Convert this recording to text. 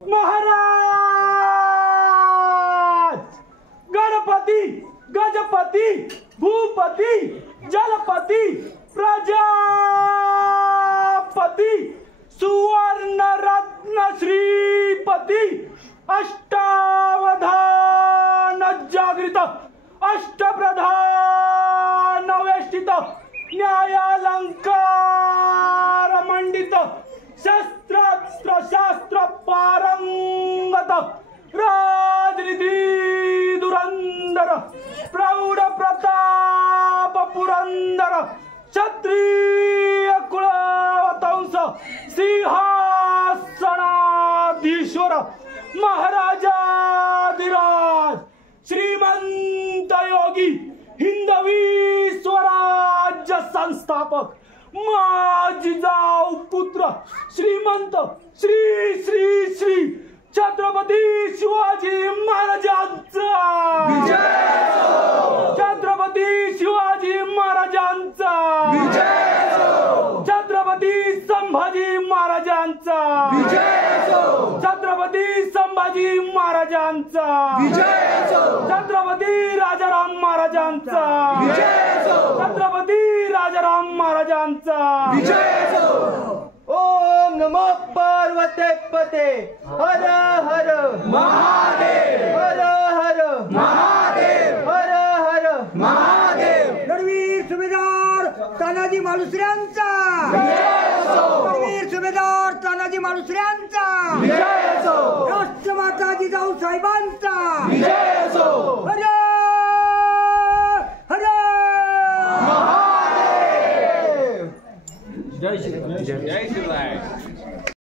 महाराज गणपती गजपती भूपती जलपती प्रजापती सुवर्ण रत्न श्रीपती अष्टावधान जागृत अष्टप्रधान वेष्टित न्यायालंकार मंडित शस्त्रास्त्र शास्त्र पारंगत राजनीति दुरंदर प्रौढ प्रताप पुरंदर क्षत्रिय कुलवंश सिंहासनाधीश्वर महाराजाधिराज श्रीमंत योगी हिंदवी स्वराज्य संस्थापक माझी जाऊ पुत्र श्रीमंत श्री श्री श्री छत्रपती शिवाजी महाराजांचा विजय असो। छत्रपती शिवाजी महाराजांचा विजय असो। छत्रपती संभाजी महाराजांचा विजय असो। छत्रपती संभाजी महाराजांचा विजय असो। छत्रपती राजाराम महाराजांचा विजय असो। छत्रपती राजाराम महाराजांचा विजय असो। ओम नमो पार्वते पते हर हर महादेव हर हर महादेव हर हर महादेव रणवीर सुभेदार तानाजी मालुसऱ्यांचा विजय असो। रणवीर सुभेदार तानाजी मालुसऱ्यांचा विजय असो। राष्ट्रमाता जिजाऊ साहेबांचा विजय